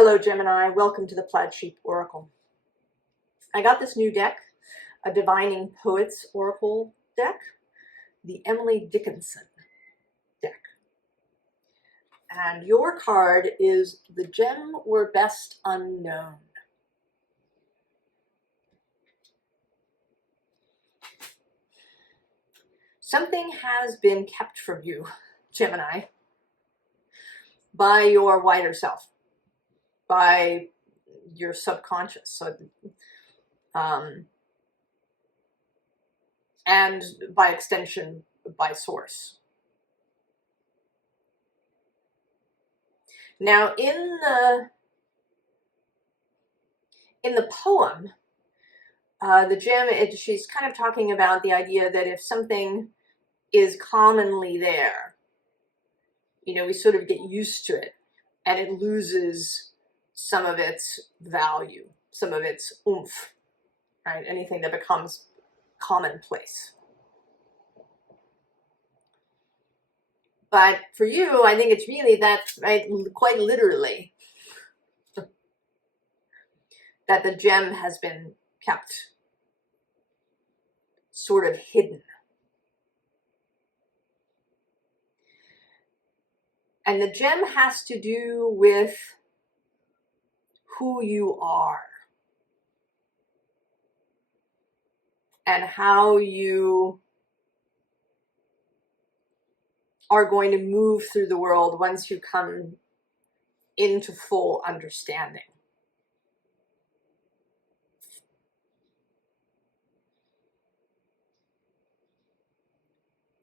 Hello, Gemini. Welcome to the Plaid Sheep Oracle. I got this new deck, a Divining Poets Oracle deck, the Emily Dickinson deck. And your card is the Gem Were Best Unknown. Something has been kept from you, Gemini, by your wider self, by your subconscious. So, and by extension, by source. Now, in the poem, the gem, she's kind of talking about the idea that if something is commonly there, you know, we sort of get used to it, and it loses some of its value, some of its oomph, right? Anything that becomes commonplace. But for you, I think it's really that, right, quite literally, that the gem has been kept sort of hidden. And the gem has to do with who you are and how you are going to move through the world once you come into full understanding.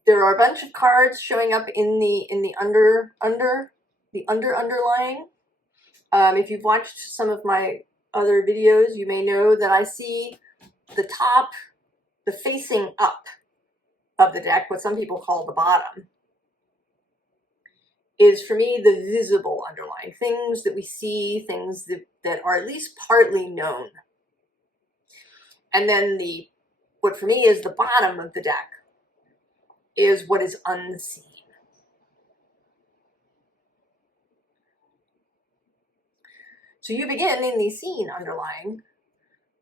There are a bunch of cards showing up in the underlying. If you've watched some of my other videos, you may know that I see the top, the facing up of the deck, what some people call the bottom, is for me the visible underlying, things that we see, things that are at least partly known. And then what for me is the bottom of the deck is what is unseen. So you begin in the seen underlying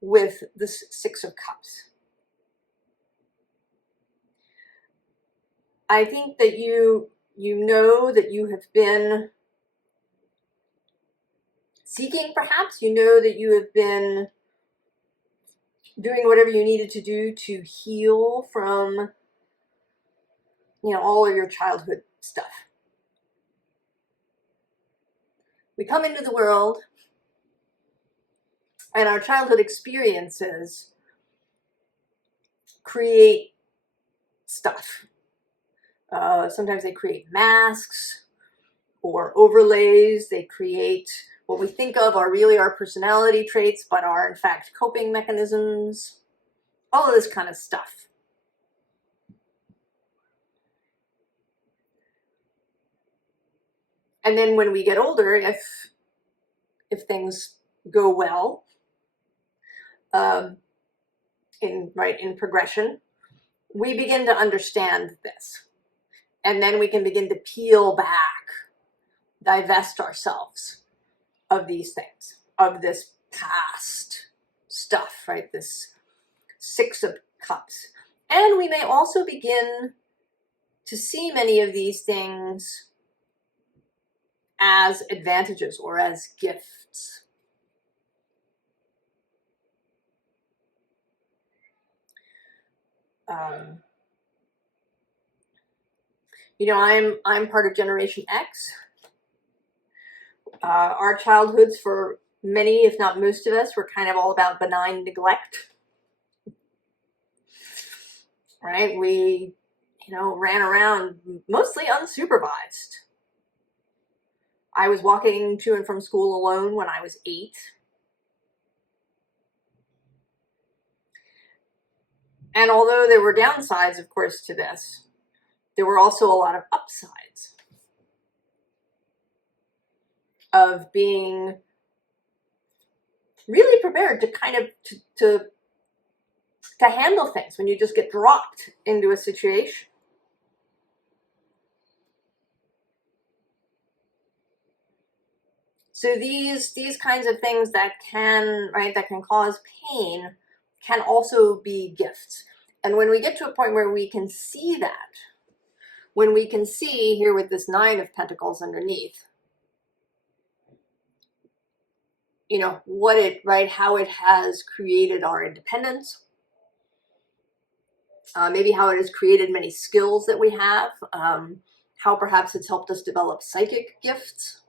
with the Six of Cups. I think that you know that you have been seeking, perhaps. You know that you have been doing whatever you needed to do to heal from, you know, all of your childhood stuff. We come into the world, and our childhood experiences create stuff. Sometimes they create masks or overlays. They create what we think of are really our personality traits, but are in fact coping mechanisms. All of this kind of stuff. And then when we get older, if things go well, in progression, we begin to understand this. And then we can begin to peel back, divest ourselves of these things, of this past stuff, right? This Six of Cups. And we may also begin to see many of these things as advantages or as gifts. You know, I'm part of Generation X. Our childhoods, for many, if not most of us, were kind of all about benign neglect. Right? We, you know, ran around mostly unsupervised. I was walking to and from school alone when I was 8. And although there were downsides, of course, to this, there were also a lot of upsides of being really prepared to kind of to handle things when you just get dropped into a situation. So these kinds of things that can, right, that can cause pain can also be gifts. And when we get to a point where we can see that, when we can see here with this 9 of Pentacles underneath, you know, what it, right, how it has created our independence, maybe how it has created many skills that we have, how perhaps it's helped us develop psychic gifts,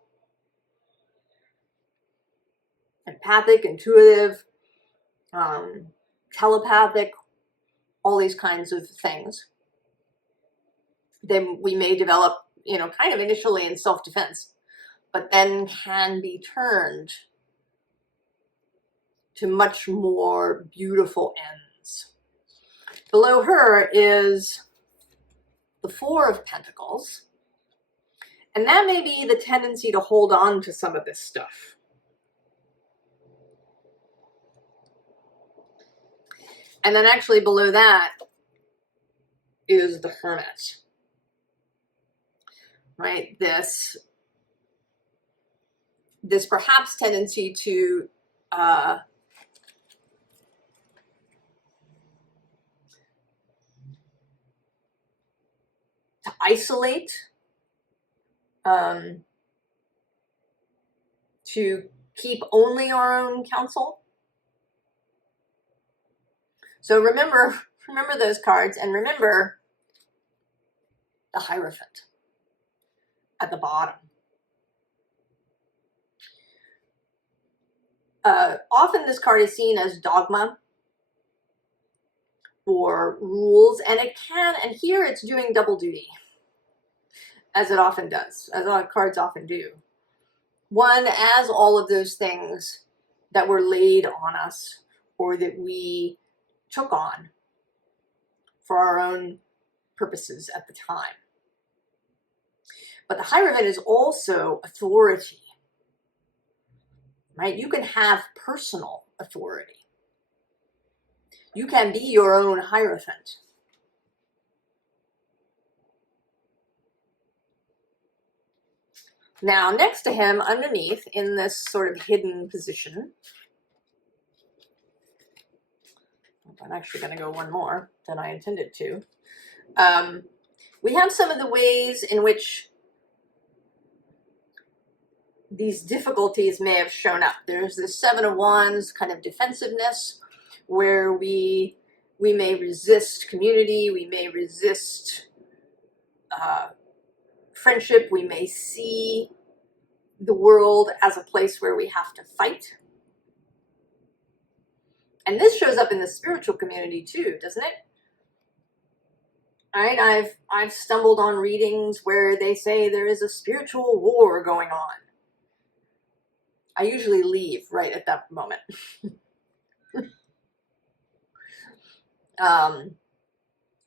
empathic, intuitive, telepathic, all these kinds of things. Then we may develop, you know, kind of initially in self-defense, but then can be turned to much more beautiful ends. Below her is the 4 of Pentacles, and that may be the tendency to hold on to some of this stuff. And then actually below that is the Hermit, right? This perhaps tendency to isolate, to keep only our own counsel. So remember those cards, and remember the Hierophant at the bottom. Often this card is seen as dogma or rules, and it can, and here it's doing double duty, as it often does, as our cards often do. One, as all of those things that were laid on us or that we took on for our own purposes at the time. But the Hierophant is also authority, right? You can have personal authority. You can be your own Hierophant. Now, next to him, underneath, in this sort of hidden position, I'm actually going to go one more than I intended to. We have some of the ways in which these difficulties may have shown up. There's the 7 of Wands kind of defensiveness, where we may resist community, we may resist friendship, we may see the world as a place where we have to fight. And this shows up in the spiritual community too, doesn't it? All right, I've stumbled on readings where they say there is a spiritual war going on. I usually leave right at that moment.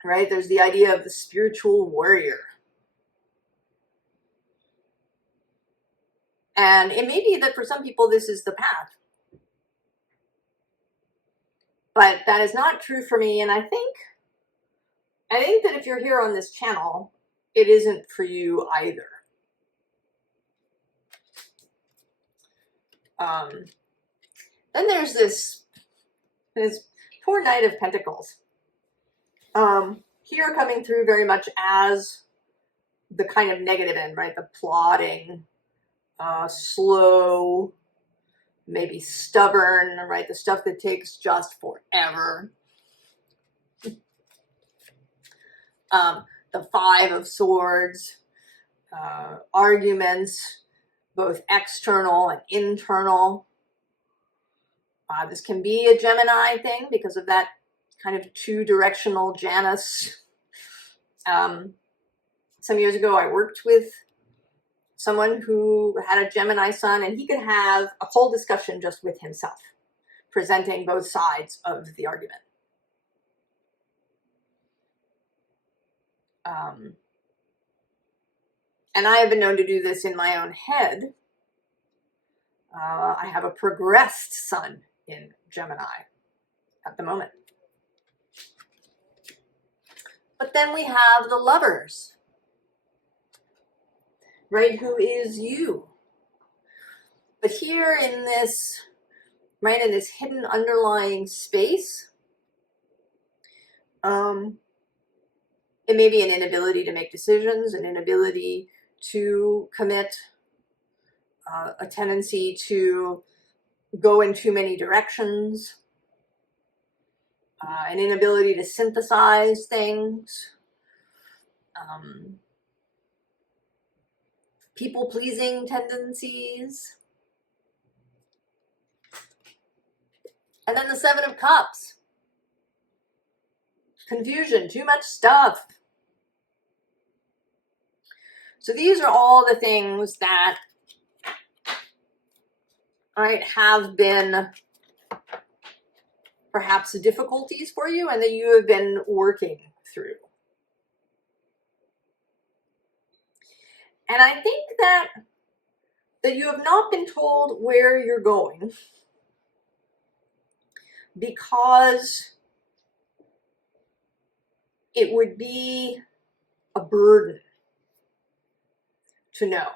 Right, there's the idea of the spiritual warrior. And it may be that for some people this is the path. But that is not true for me, and I think that if you're here on this channel, it isn't for you either. Then there's this poor Knight of Pentacles. Here coming through very much as the kind of negative end, right? The plodding, slow, maybe stubborn, right? The stuff that takes just forever. The 5 of Swords, arguments, both external and internal. This can be a Gemini thing because of that kind of 2-directional Janus. Some years ago, I worked with someone who had a Gemini sun, and he could have a whole discussion just with himself, presenting both sides of the argument. And I have been known to do this in my own head. I have a progressed sun in Gemini at the moment. But then we have the Lovers, right? Who is you? But here in this, right, in this hidden underlying space, it may be an inability to make decisions, an inability to commit, a tendency to go in too many directions, an inability to synthesize things, people-pleasing tendencies. And then the Seven of Cups. Confusion, too much stuff. So these are all the things that, all right, have been perhaps difficulties for you and that you have been working through. And I think that you have not been told where you're going because it would be a burden to know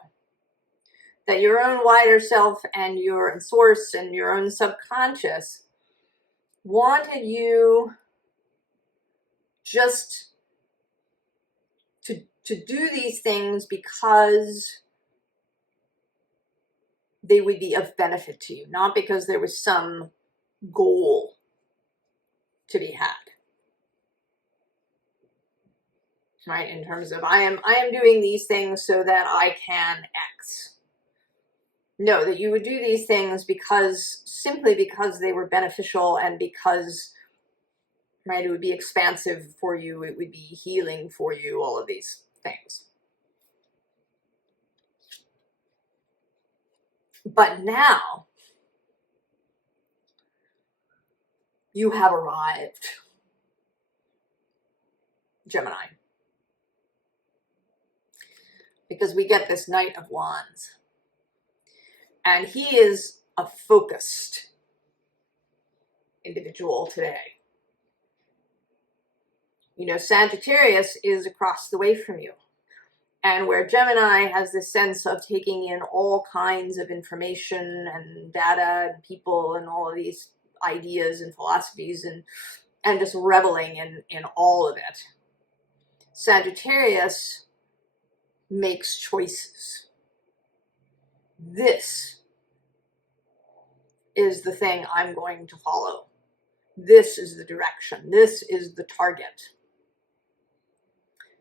that your own wider self and your source and your own subconscious wanted you just to do these things because they would be of benefit to you, not because there was some goal to be had. Right? In terms of I am doing these things so that I can X. No, that you would do these things simply because they were beneficial and because, right, it would be expansive for you, it would be healing for you, all of these things. But now you have arrived, Gemini. Because we get this Knight of Wands. And he is a focused individual today. You know, Sagittarius is across the way from you. And where Gemini has this sense of taking in all kinds of information and data and people and all of these ideas and philosophies and just reveling in all of it, Sagittarius makes choices. This is the thing I'm going to follow. This is the direction. This is the target.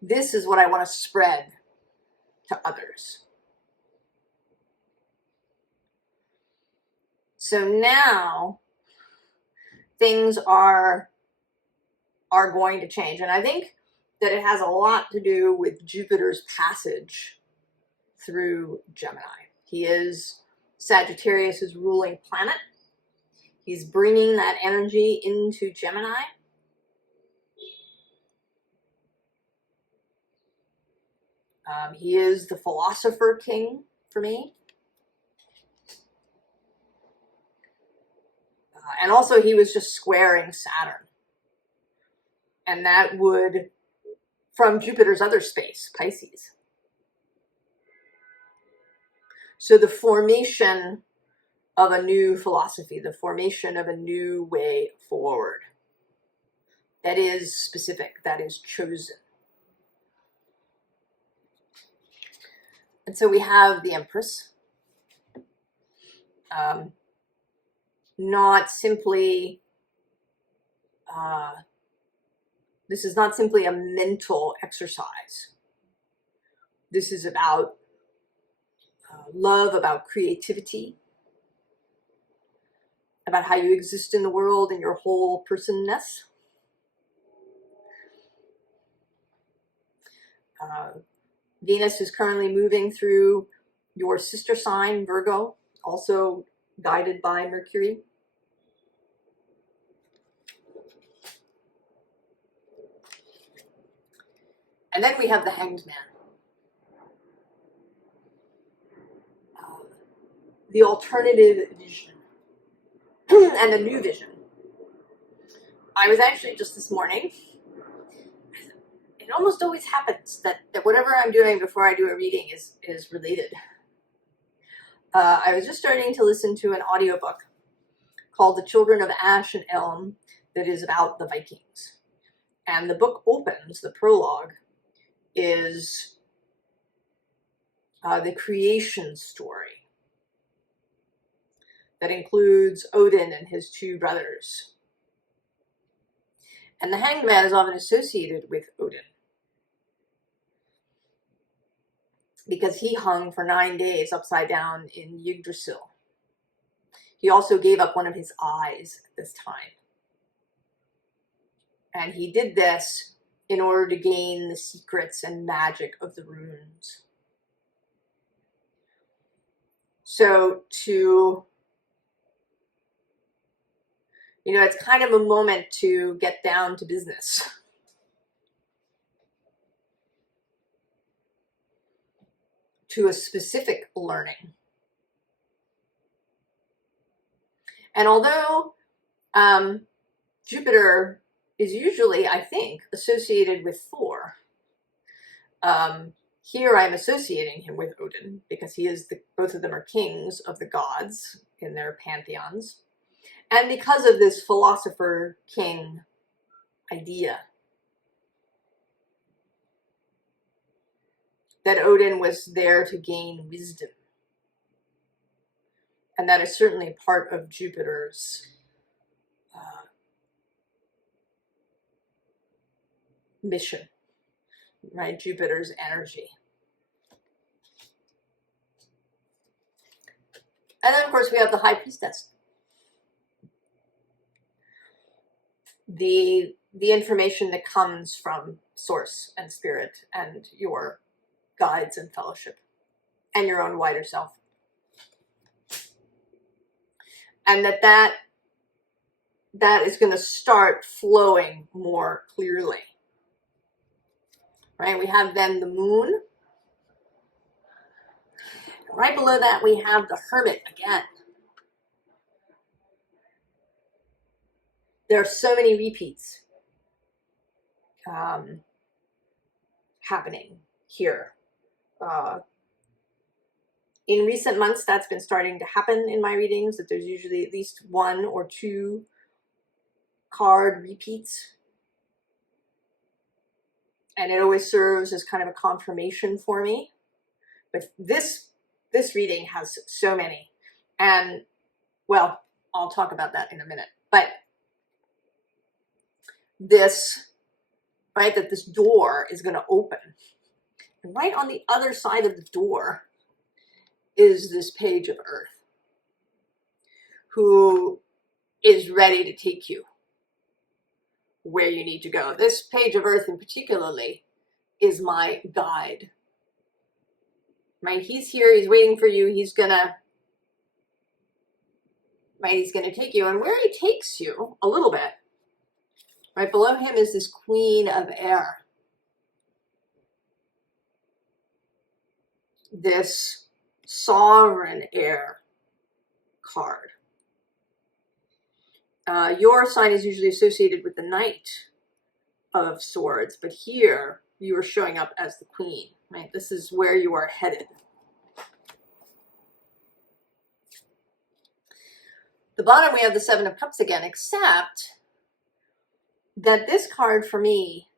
This is what I want to spread to others. So now things are going to change. And I think that it has a lot to do with Jupiter's passage through Gemini. He is Sagittarius's ruling planet. He's bringing that energy into Gemini. He is the philosopher king for me. And also he was just squaring Saturn. And that would, from Jupiter's other space, Pisces. So the formation of a new philosophy, the formation of a new way forward that is specific, that is chosen. And so we have the Empress. Not simply, this is not simply a mental exercise. This is about love, about creativity, about how you exist in the world and your whole personness. Venus is currently moving through your sister sign, Virgo, also guided by Mercury. And then we have the Hanged Man. The alternative vision and a new vision. I was actually just this morning, it almost always happens that whatever I'm doing before I do a reading is related. I was just starting to listen to an audiobook called The Children of Ash and Elm that is about the Vikings. And the book opens, the prologue is the creation story that includes Odin and his two brothers. And the Hanged Man is often associated with Odin because he hung for 9 days upside down in Yggdrasil. He also gave up one of his eyes at this time. And he did this in order to gain the secrets and magic of the runes. So it's kind of a moment to get down to business. To a specific learning. And although Jupiter is usually, I think, associated with Thor, here I'm associating him with Odin because both of them are kings of the gods in their pantheons. And because of this philosopher king idea that Odin was there to gain wisdom. And that is certainly part of Jupiter's mission, right? Jupiter's energy. And then, of course, we have the High Priestess. The information that comes from Source and Spirit and your guides and fellowship and your own wider self. And that is going to start flowing more clearly. Right? We have then the moon. Right below that, we have the Hermit again. There are so many repeats happening here. In recent months, that's been starting to happen in my readings, that there's usually at least 1 or 2 card repeats. And it always serves as kind of a confirmation for me. But this reading has so many. And, well, I'll talk about that in a minute. But this, right, that this door is going to open. And right on the other side of the door is this Page of Earth, who is ready to take you where you need to go. This Page of Earth in particularly is my guide. Right? He's here, he's waiting for you, he's gonna take you. And where he takes you a little bit, right below him is this Queen of Air. This Sovereign Air card. Your sign is usually associated with the Knight of Swords, but here you are showing up as the Queen, right? This is where you are headed. The bottom, we have the Seven of Cups again, except that this card for me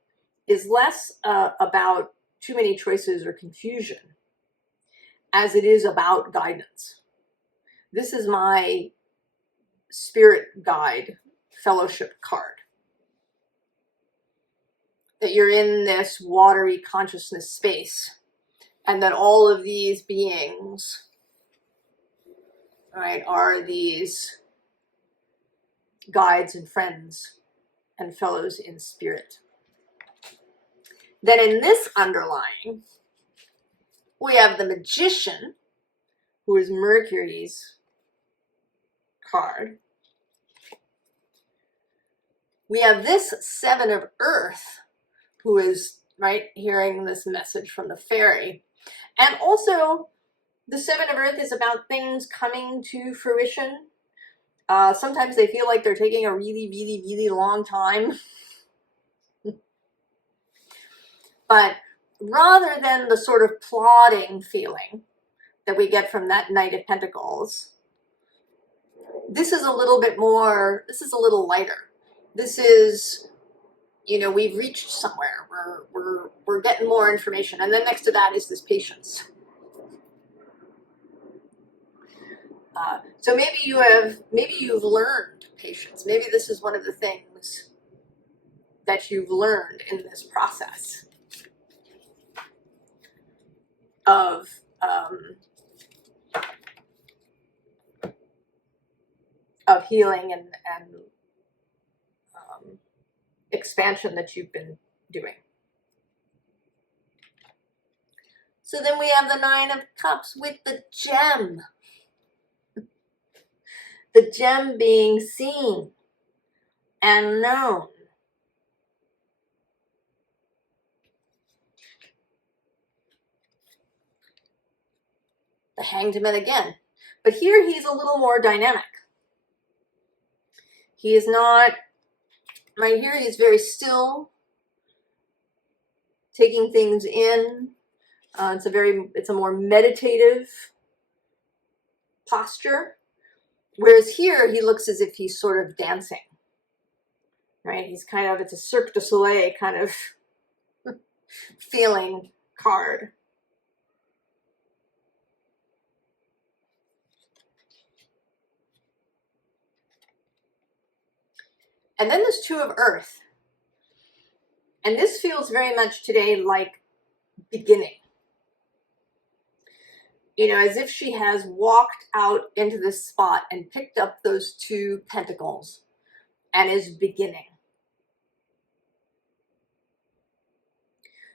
is less about too many choices or confusion as it is about guidance. This is my spirit guide fellowship card. That you're in this watery consciousness space and that all of these beings, right, are these guides and friends and fellows in spirit. Then in this underlying, we have the Magician, who is Mercury's card. We have this Seven of Earth, who is, right, hearing this message from the fairy. And also, the Seven of Earth is about things coming to fruition. Sometimes they feel like they're taking a really, really, really long time. But rather than the sort of plodding feeling that we get from that Knight of Pentacles. This is a little bit more, this is a little lighter. This is, you know, we've reached somewhere. We're getting more information. And then next to that is this patience. So maybe you've learned patience. Maybe this is one of the things that you've learned in this process of healing and expansion that you've been doing. So then we have the Nine of Cups with the gem. The gem being seen and known. The Hanged Man again. But here he's a little more dynamic. He is not, right here he's very still, taking things in. It's a more meditative posture. Whereas here he looks as if he's sort of dancing, right? He's kind of, it's a Cirque du Soleil kind of feeling card. And then there's Two of Earth. And this feels very much today like beginning. You know, as if she has walked out into this spot and picked up those two pentacles and is beginning.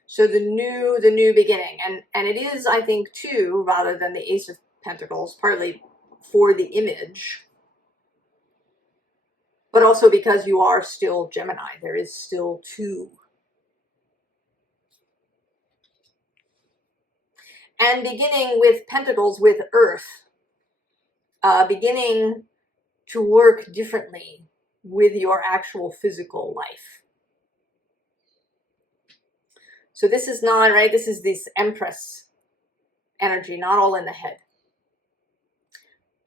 So the new beginning. And it is, I think, two rather than the Ace of Pentacles, partly for the image, but also because you are still Gemini. There is still two. And beginning with Pentacles, with Earth, beginning to work differently with your actual physical life. So this is not, right, this is this Empress energy, not all in the head.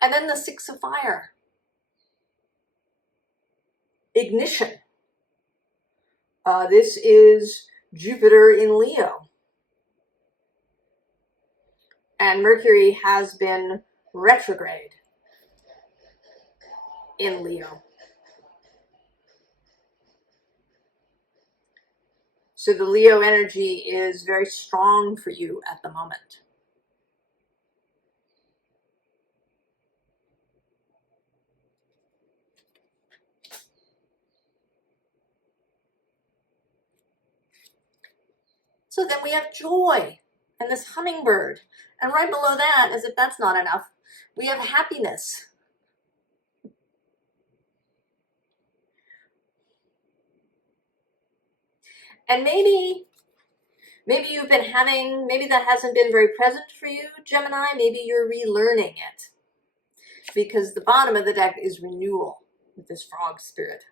And then the Six of Fire. Ignition. This is Jupiter in Leo. And Mercury has been retrograde in Leo. So the Leo energy is very strong for you at the moment. So then we have joy and this hummingbird. And right below that, as if that's not enough, we have happiness. And maybe you've been having, maybe that hasn't been very present for you, Gemini. Maybe you're relearning it. Because the bottom of the deck is renewal with this frog spirit.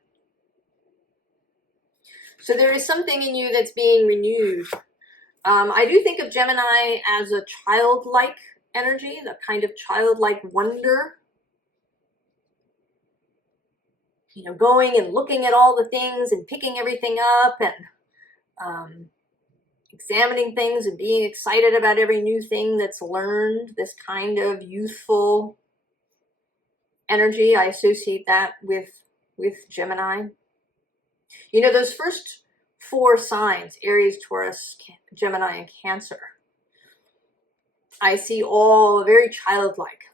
So there is something in you that's being renewed. I do think of Gemini as a childlike energy, the kind of childlike wonder. You know, going and looking at all the things and picking everything up and examining things and being excited about every new thing that's learned. This kind of youthful energy, I associate that with Gemini. You know, those first four signs, Aries, Taurus, Gemini, and Cancer, I see all very childlike.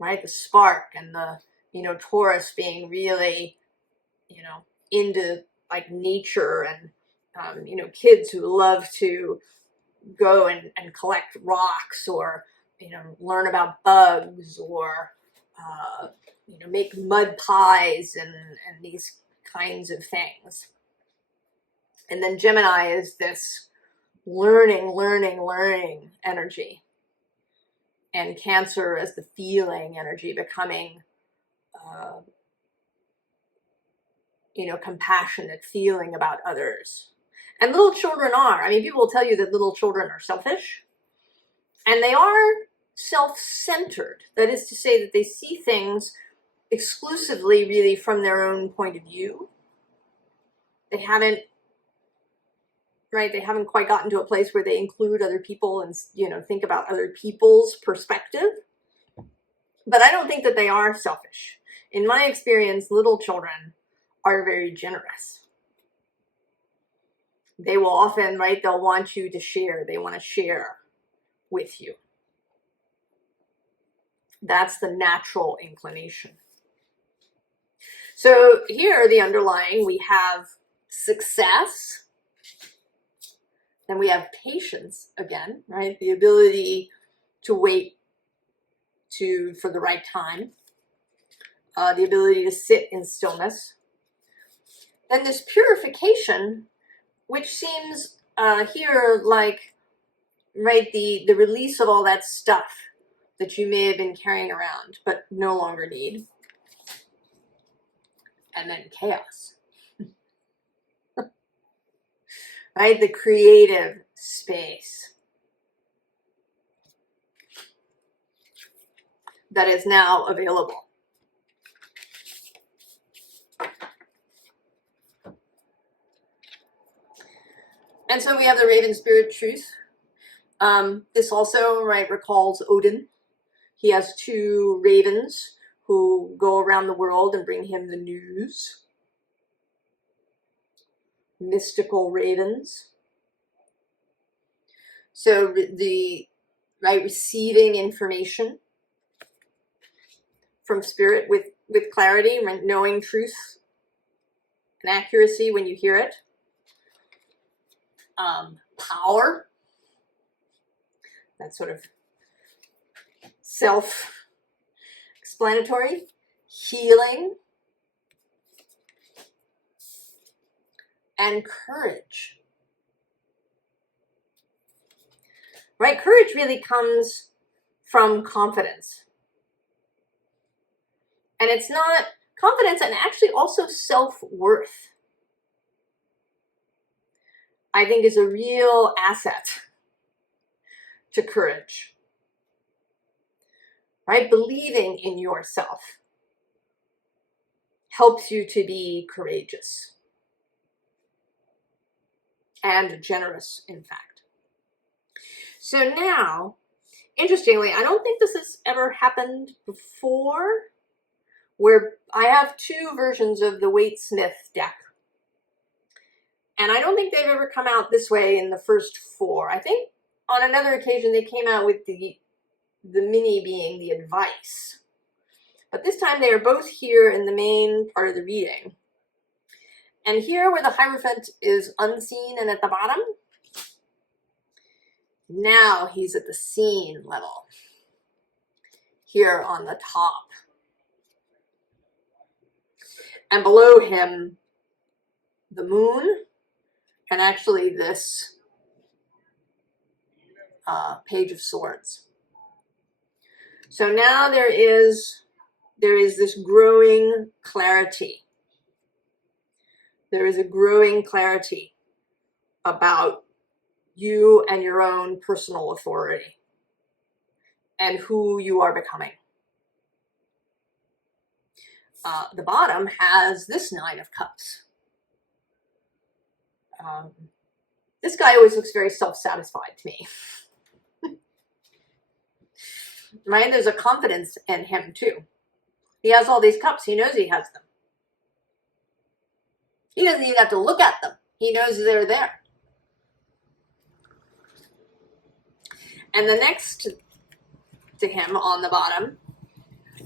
Right? The spark and the, you know, Taurus being really, you know, into like nature and, you know, kids who love to go and collect rocks or, you know, learn about bugs or, you know, make mud pies and these kinds of things. And then Gemini is this learning energy. And Cancer as the feeling energy, becoming, you know, compassionate, feeling about others. And little children are. I mean, people will tell you that little children are selfish. And they are self-centered. That is to say that they see things exclusively really from their own point of view. They haven't, right? They haven't quite gotten to a place where they include other people and, you know, think about other people's perspective. But I don't think that they are selfish. In my experience, little children are very generous. They will often, right, they'll want you to share. They want to share with you. That's the natural inclination. So here, the underlying, we have success. Then we have patience again, right? The ability to wait for the right time. The ability to sit in stillness. Then this purification, which seems here like, right, the release of all that stuff that you may have been carrying around but no longer need. And then chaos. Right, the creative space that is now available. And so we have the Raven Spirit Truth. This also, right, recalls Odin. He has 2 ravens who go around the world and bring him the news. Mystical ravens. So the, right, receiving information from spirit with clarity, right, knowing truth and accuracy when you hear it. Power. That's sort of self-explanatory. Healing. And courage. Right? Courage really comes from confidence. And it's not confidence, and actually also self-worth, I think, is a real asset to courage. Right? Believing in yourself helps you to be courageous. And generous, in fact. So now, interestingly, I don't think this has ever happened before, where I have 2 versions of the Waite Smith deck. And I don't think they've ever come out this way in the first 4. I think on another occasion they came out with the mini being the advice. But this time they are both here in the main part of the reading. And here where the Hierophant is unseen and at the bottom, now he's at the seen level, here on the top. And below him, the moon, and actually this Page of Swords. So now there is this growing clarity. There is a growing clarity about you and your own personal authority and who you are becoming. The bottom has this 9 of Cups. This guy always looks very self-satisfied to me. Right? There's a confidence in him too. He has all these cups. He knows he has them. He doesn't even have to look at them. He knows they're there. And the next to him on the bottom,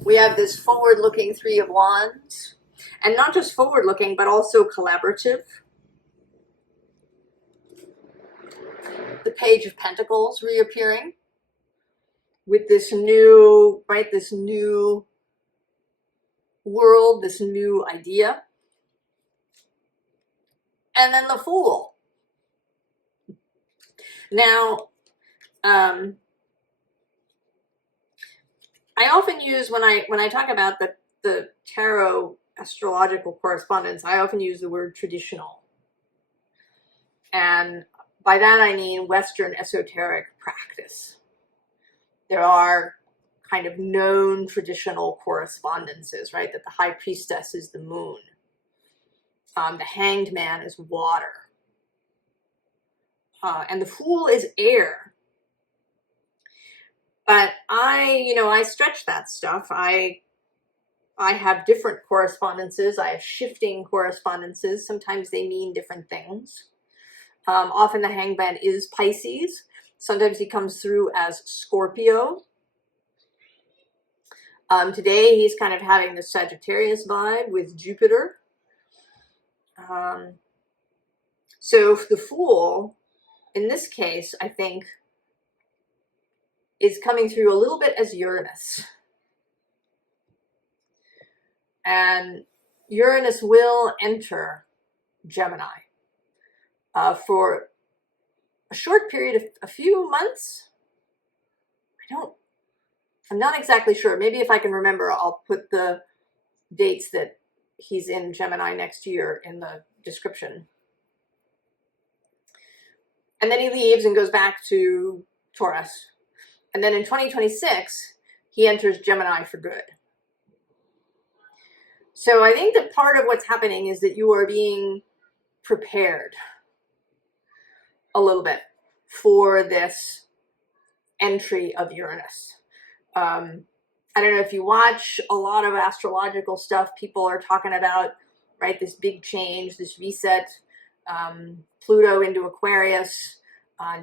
we have this forward-looking 3 of Wands. And not just forward-looking, but also collaborative. The Page of Pentacles reappearing with this new, right, this new world, this new idea. And then the Fool. Now, I often use, when I talk about the tarot astrological correspondence, I often use the word traditional. And by that I mean Western esoteric practice. There are kind of known traditional correspondences, right? That the high priestess is the moon. The hanged man is water. And the fool is air. But I stretch that stuff. I have different correspondences. I have shifting correspondences. Sometimes they mean different things. Often the hanged man is Pisces. Sometimes he comes through as Scorpio. Today he's kind of having the Sagittarius vibe with Jupiter. So the Fool, in this case, I think, is coming through a little bit as Uranus. And Uranus will enter Gemini for a short period of a few months. I'm not exactly sure. Maybe if I can remember, I'll put the dates that he's in Gemini next year in the description. And then he leaves and goes back to Taurus. And then in 2026, he enters Gemini for good. So I think that part of what's happening is that you are being prepared a little bit for this entry of Uranus. I don't know if you watch a lot of astrological stuff, people are talking about, right, this big change, this reset, Pluto into Aquarius,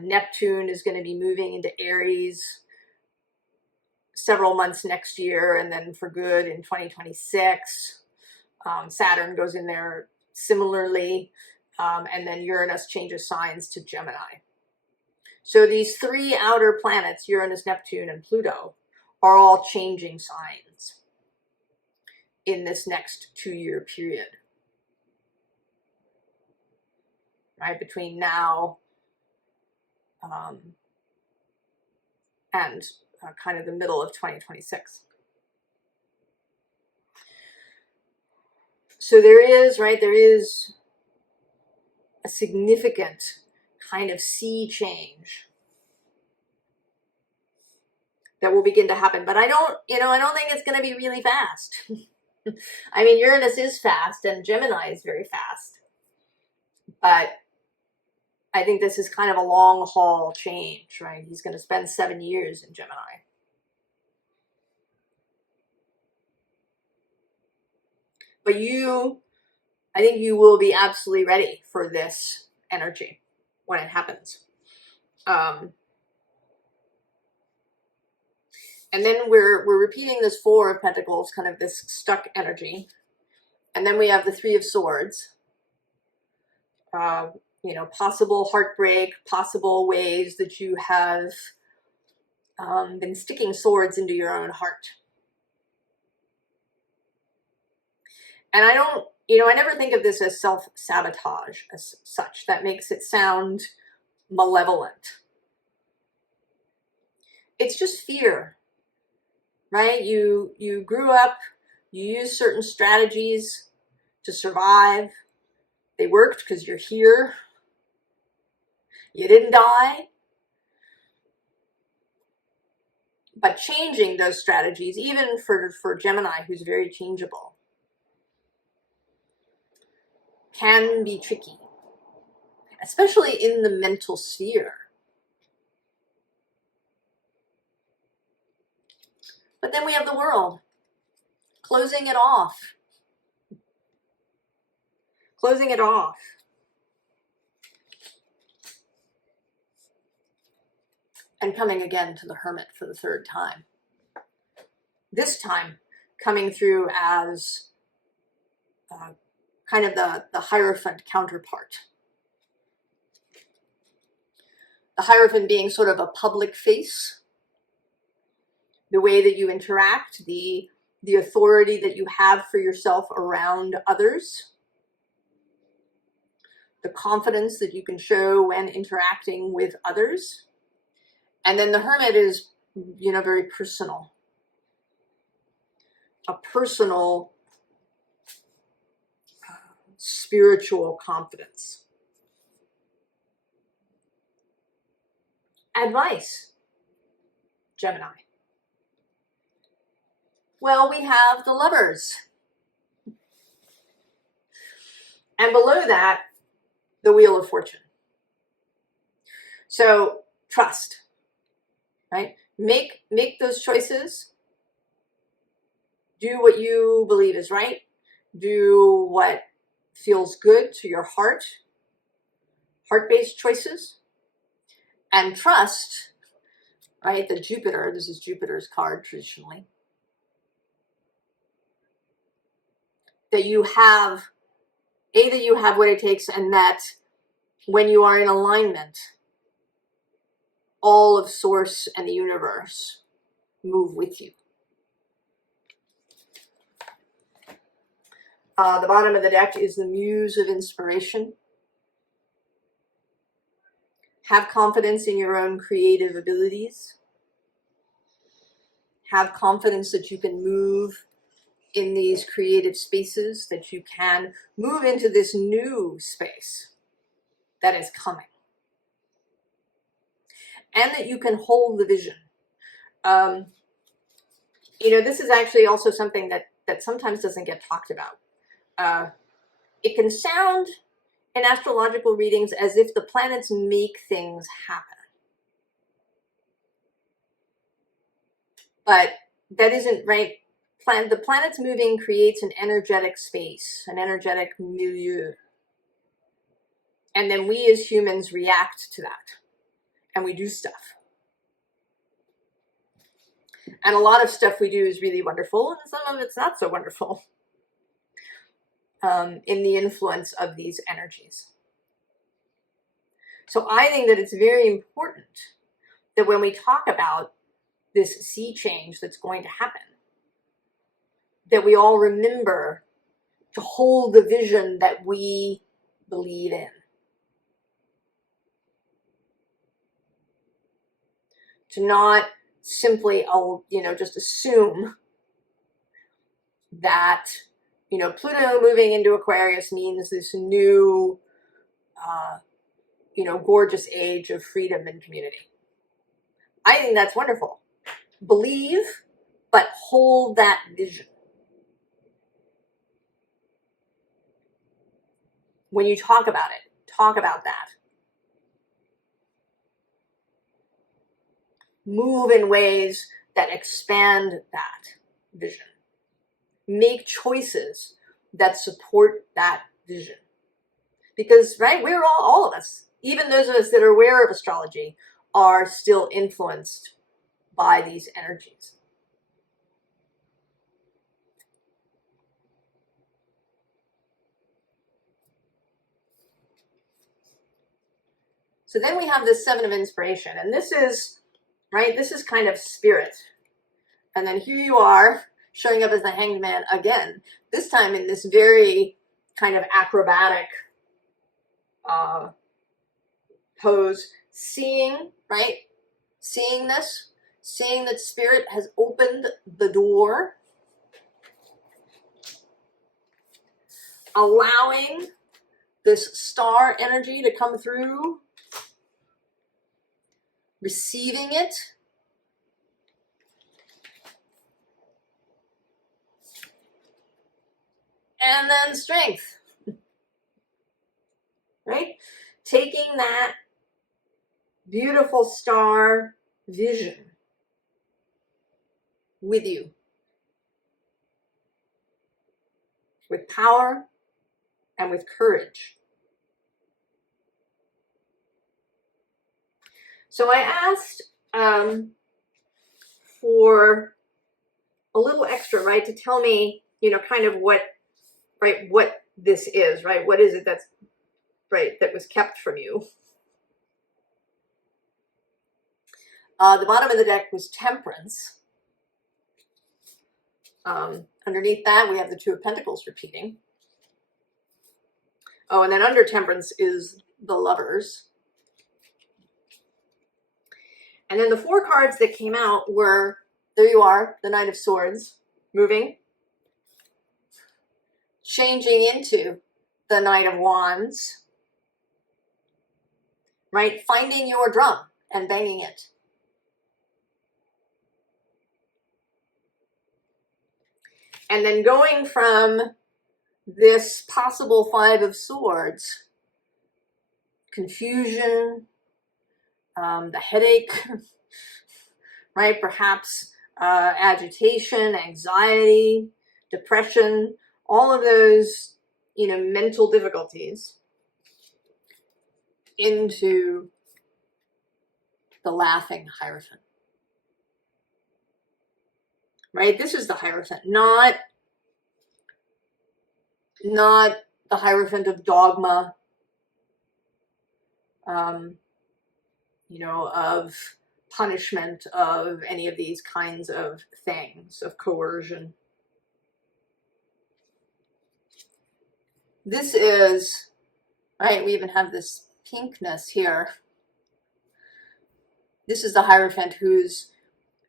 Neptune is going to be moving into Aries several months next year, and then for good in 2026. Saturn goes in there similarly, and then Uranus changes signs to Gemini. So these three outer planets, Uranus, Neptune, and Pluto, are all changing signs in this next 2-year period. Right, between now and kind of the middle of 2026. So there is a significant kind of sea change that will begin to happen. But I don't think it's going to be really fast. I mean, Uranus is fast and Gemini is very fast. But I think this is kind of a long haul change, right? He's going to spend 7 years in Gemini. But I think you will be absolutely ready for this energy when it happens. And then we're repeating this Four of Pentacles, kind of this stuck energy. And then we have the Three of Swords. Possible heartbreak, possible ways that you have been sticking swords into your own heart. And I never think of this as self-sabotage as such. That makes it sound malevolent. It's just fear, right? You grew up, you used certain strategies to survive. They worked because you're here. You didn't die. But changing those strategies, even for Gemini, who's very changeable, can be tricky, especially in the mental sphere. But then we have the World, closing it off. Closing it off. And coming again to the Hermit for the third time. This time coming through as kind of the Hierophant counterpart. The Hierophant being sort of a public face. The way that you interact, the authority that you have for yourself around others. The confidence that you can show when interacting with others. And then the Hermit is, very personal. A personal, spiritual confidence. advice, Gemini? Well, we have the Lovers. And below that, the Wheel of Fortune. So trust, right? Make those choices. Do what you believe is right. Do what feels good to your heart. Heart-based choices. And trust, right? The Jupiter, this is Jupiter's card traditionally. That you have what it takes, and that when you are in alignment, all of Source and the universe move with you. The bottom of the deck is the Muse of Inspiration. Have confidence in your own creative abilities. Have confidence that you can move in these creative spaces, that you can move into this new space that is coming. And that you can hold the vision. This is actually also something that sometimes doesn't get talked about. It can sound in astrological readings as if the planets make things happen. But that isn't right. The planets moving creates an energetic space, an energetic milieu. And then we as humans react to that. And we do stuff. And a lot of stuff we do is really wonderful, and some of it's not so wonderful. In the influence of these energies. So I think that it's very important that when we talk about this sea change that's going to happen, that we all remember to hold the vision that we believe in. To not simply, just assume that, Pluto moving into Aquarius means this new, gorgeous age of freedom and community. I think that's wonderful. Believe, but hold that vision. When you talk about it, talk about that. Move in ways that expand that vision. Make choices that support that vision. Because, right, we're all of us, even those of us that are aware of astrology, are still influenced by these energies. So then we have this Seven of Inspiration, and this is, right, this is kind of spirit. And then here you are, showing up as the Hanged Man again, this time in this very kind of acrobatic pose, seeing, right, seeing this, seeing that spirit has opened the door, allowing this star energy to come through, receiving it, and then strength, right? Taking that beautiful star vision with you, with power and with courage. So I asked for a little extra, right, to tell me, kind of what this is, right? What is it that's, right, that was kept from you? The bottom of the deck was Temperance. Underneath that, we have the Two of Pentacles repeating. Oh, and then under Temperance is the Lovers. And then the four cards that came out were, there you are, the Knight of Swords, moving, changing into the Knight of Wands, right? Finding your drum. and banging it. And then going from this possible Five of Swords, confusion, the headache, right? Perhaps agitation, anxiety, depression, all of those, mental difficulties, into the laughing Hierophant. Right? This is the Hierophant, not the Hierophant of dogma, of punishment, of any of these kinds of things, of coercion. This is, right, we even have this pinkness here. This is the Hierophant whose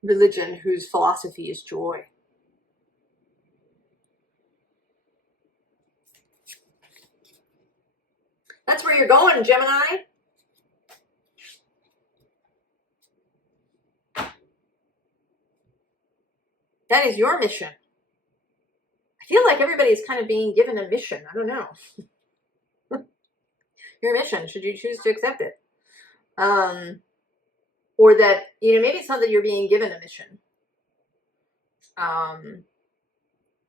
religion, whose philosophy is joy. That's where you're going, Gemini. That is your mission. I feel like everybody's kind of being given a mission. I don't know. Your mission, should you choose to accept it. Or that, maybe it's not that you're being given a mission.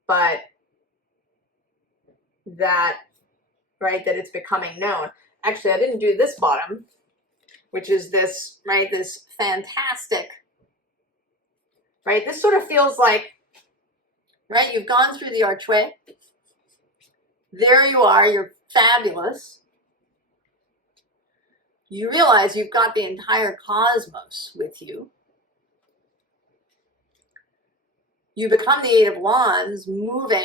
But that, right, that it's becoming known. Actually, I didn't do this bottom, which is this, right, this fantastic, right? This sort of feels like, right, you've gone through the archway. There you are, you're fabulous. You realize you've got the entire cosmos with you. You become the Eight of Wands, moving,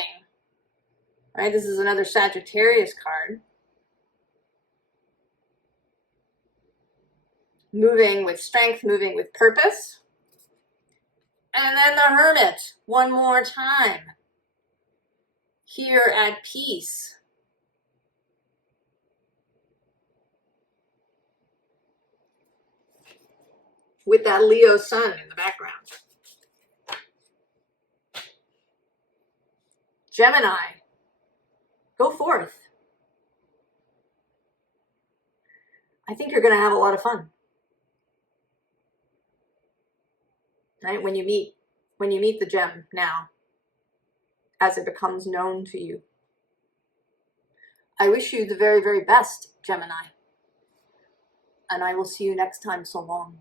right? This is another Sagittarius card. Moving with strength, moving with purpose. And then the Hermit, one more time. Here at peace. With that Leo sun in the background. Gemini, go forth. I think you're going to have a lot of fun. Right? When you meet the gem now, as it becomes known to you. I wish you the very, very best, Gemini. And I will see you next time. So long.